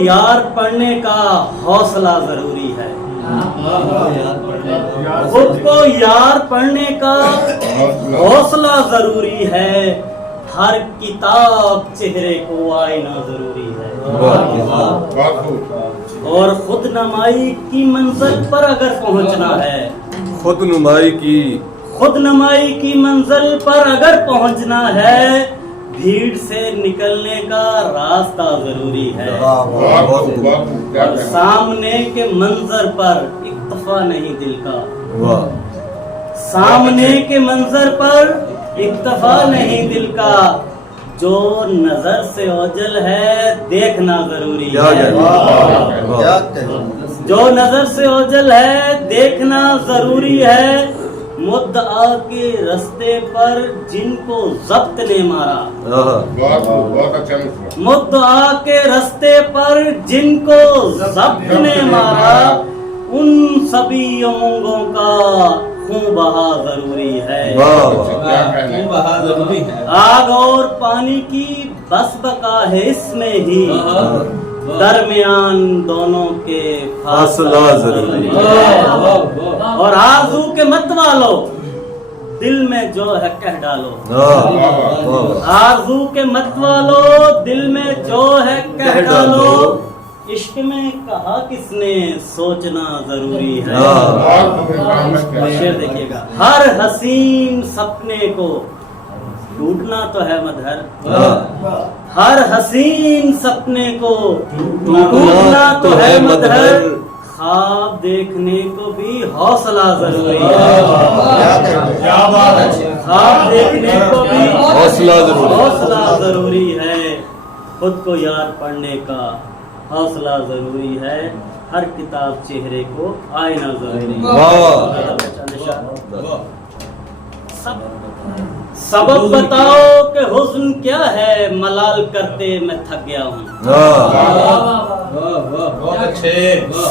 یار پڑھنے کا حوصلہ ضروری ہے، خود کو یار پڑھنے کا حوصلہ ضروری ہے، ہر کتاب چہرے کو آئینہ ضروری ہے، اور خود نمائی کی منزل پر اگر پہنچنا ہے، خود نمائی کی منزل پر اگر پہنچنا ہے، بھیڑ سے نکلنے کا راستہ ضروری ہے، اور سامنے کے منظر پر اکتفا نہیں دل کا، سامنے کے منظر پر اکتفا نہیں دل کا، جو نظر سے اوجل ہے دیکھنا ضروری ہے، جو نظر سے اوجل ہے دیکھنا ضروری ہے، مدعا کے رستے پر جن کو ضبط نے مارا، مدعا کے رستے پر جن کو ضبط نے مارا، ان سبھی امنگوں کا خون بہا ضروری ہے، آگ اور پانی کی بس بقا ہے اس میں ہی، درمیان دونوں کے فاصلہ ضروری ہے، اور آرزو کے مت والو دل میں جو ہے کہہ ڈالو، آرزو کے مت والو دل میں جو ہے کہہ ڈالو، عشق میں کہا کس نے سوچنا ضروری ہے، شعر دیکھیے گا، ہر حسین سپنے کو ٹوٹنا تو ہے مدھر، ہر حسین سپنے کو ٹوٹنا تو ہے مدھر، خواب دیکھنے کو بھی حوصلہ ضروری ہے، خواب دیکھنے کو بھی حوصلہ ضروری ہے، خود کو یار پڑھنے کا حوصلہ ضروری ہے، ہر کتاب چہرے کو آئینہ ضروری ہے، سبب بتاؤ کہ حزن کیا ہے، ملال کرتے میں تھک گیا ہوں،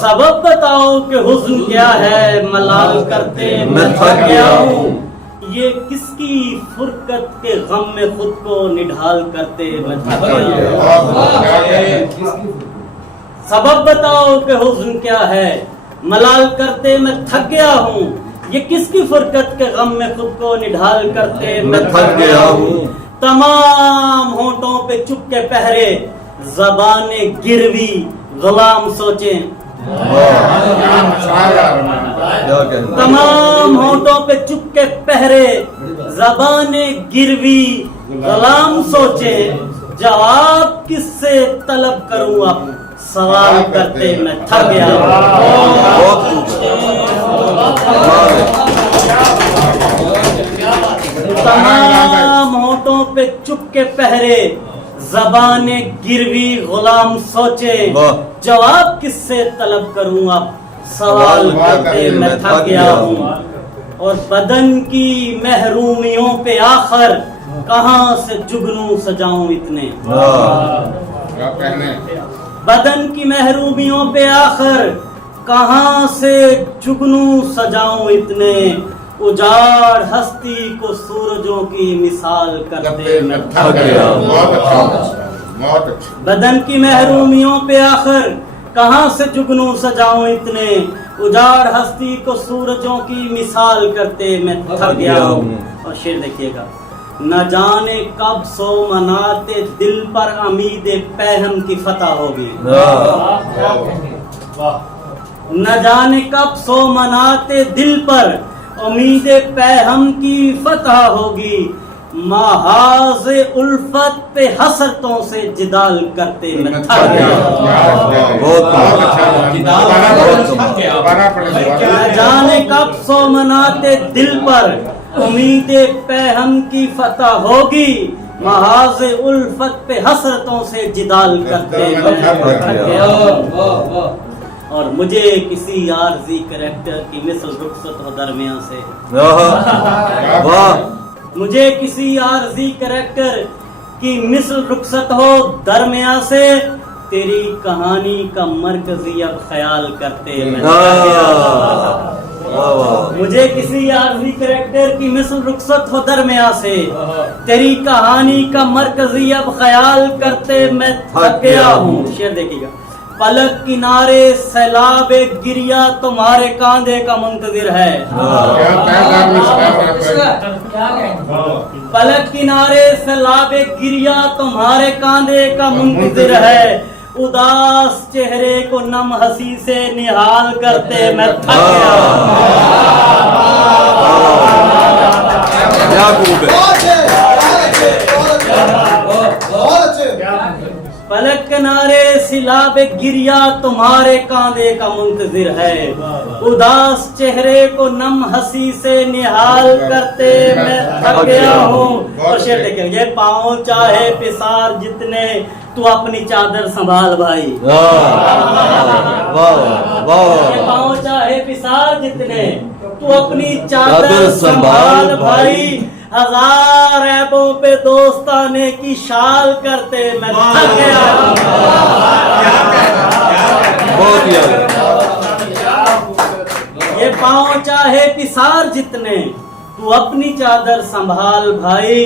سبب بتاؤ کہ حزن کیا ہے، ملال کرتے میں تھک گیا ہوں، یہ کس کی فرقت کے غم میں خود کو نڈھال کرتے میں تھک گیا ہوں، سبب بتاؤ کہ حزن کیا ہے، ملال کرتے میں تھک گیا ہوں، یہ کس کی فرقت کے غم میں خود کو نڈھال کرتے میں تھک گیا ہوں، تمام ہونٹوں پہ چپ کے پہرے، زبان گروی غلام سوچیں، تمام ہونٹوں پہ چپ کے پہرے، زبان گروی غلام سوچیں، جواب کس سے طلب کروں اب، سوال کرتے میں تھک گیا ہوں، تمام ہونٹوں پہ چپ کے پہرے، زبان گروی غلام سوچے، جواب کس سے طلب کروں اب، سوال کرتے میں تھک گیا ہوں، اور بدن کی محرومیوں پہ آخر کہاں سے جگنوں سجاؤں اتنے، بدن کی محرومیوں پہ آخر کہاں سے جگنوں سجاؤں اتنے، اجاڑ ہستی کو سورجوں کی مثال کرتے میں تھک گیا ہوں، بدن کی محرومیوں پہ آخر کہاں سے جگنوں سجاؤں اتنے، اجاڑ ہستی کو سورجوں کی مثال کرتے میں تھک گیا ہوں، اور شعر دیکھیے گا، نہ جانے کب سو مناتے دل پر امید پہم کی فتح ہوگی، نہ جانے کب سو مناتے دل پر امید پہم کی فتح ہوگی، محاذ الفت پہ حسرتوں سے جدال کرتے میں تھک گیا، نہ جانے کب سو مناتے دل پر امید پہم کی فتح ہوگی، محاذ الفت پہ حسرتوں سے جدال کرتے میں تھک گیا، اور مجھے کسی عارضی کریکٹر کی مثل رخصت ہو درمیان سے، مجھے کسی عارضی کریکٹر کی مثل رخصت ہو درمیان سے، تیری کہانی کا مرکزی اب خیال کرتے میں، مجھے کسی عارضی کریکٹر کی مثل رخصت ہو درمیان سے، تیری کہانی کا مرکزی اب خیال کرتے میں تھک گیا ہوں. شعر دیکھیے گا. پلک کنارے سیلاب گریا تمہارے کاندھے کا منتظر ہے. پلک کنارے سیلاب گریا تمہارے کاندھے کا منتظر ہے. اداس چہرے کو نم ہنسی سے نہال کرتے میں تھک گیا. پلک کنارے سیلاب گریا تمہارے کاندھے کا منتظر ہے. اداس چہرے کو نم ہنسی سے نہال کرتے میں تھک گیا ہوں. اور شعر دیکھیں، یہ پاؤں چاہے پسار جتنے تو اپنی چادر سنبھال بھائی. یہ پاؤں چاہے پسار جتنے تو اپنی چادر سنبھال بھائی. ہزار عیبوں پہ دوستانے کی شال کرتے میں تھک گیا. یہ پاؤں چاہے پسار جتنے تو اپنی چادر سنبھال بھائی.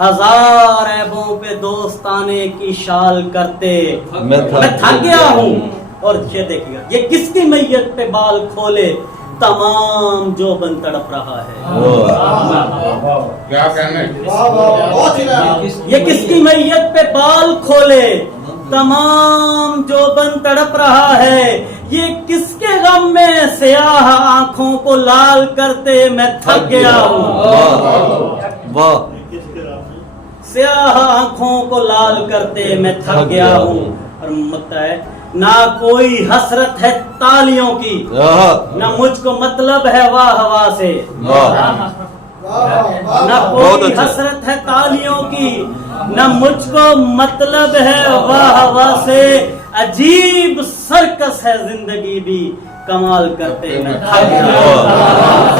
ہزار عیبوں پہ دوستانے کی شال کرتے میں تھک گیا ہوں. اور یہ دیکھیے گا، یہ کس کی میت پہ بال کھولے تمام جو بن تڑپ رہا ہے. کیا کہنے، یہ کس کی میت پہ بال کھولے تمام جو بن تڑپ رہا ہے. یہ کس کے غم میں سیاہ آنکھوں کو لال کرتے میں تھک گیا ہوں. سیاہ آنکھوں کو لال کرتے میں تھک گیا ہوں. اور مطلب ہے نہ کوئی حسرت ہے تالیوں کی، نہ مجھ کو مطلب ہے واہ ہوا سے. نہ کوئی حسرت ہے تالیوں کی، نہ مجھ کو مطلب ہے واہ ہوا سے. عجیب سرکس ہے زندگی بھی کمال کرتے میں تھک گیا.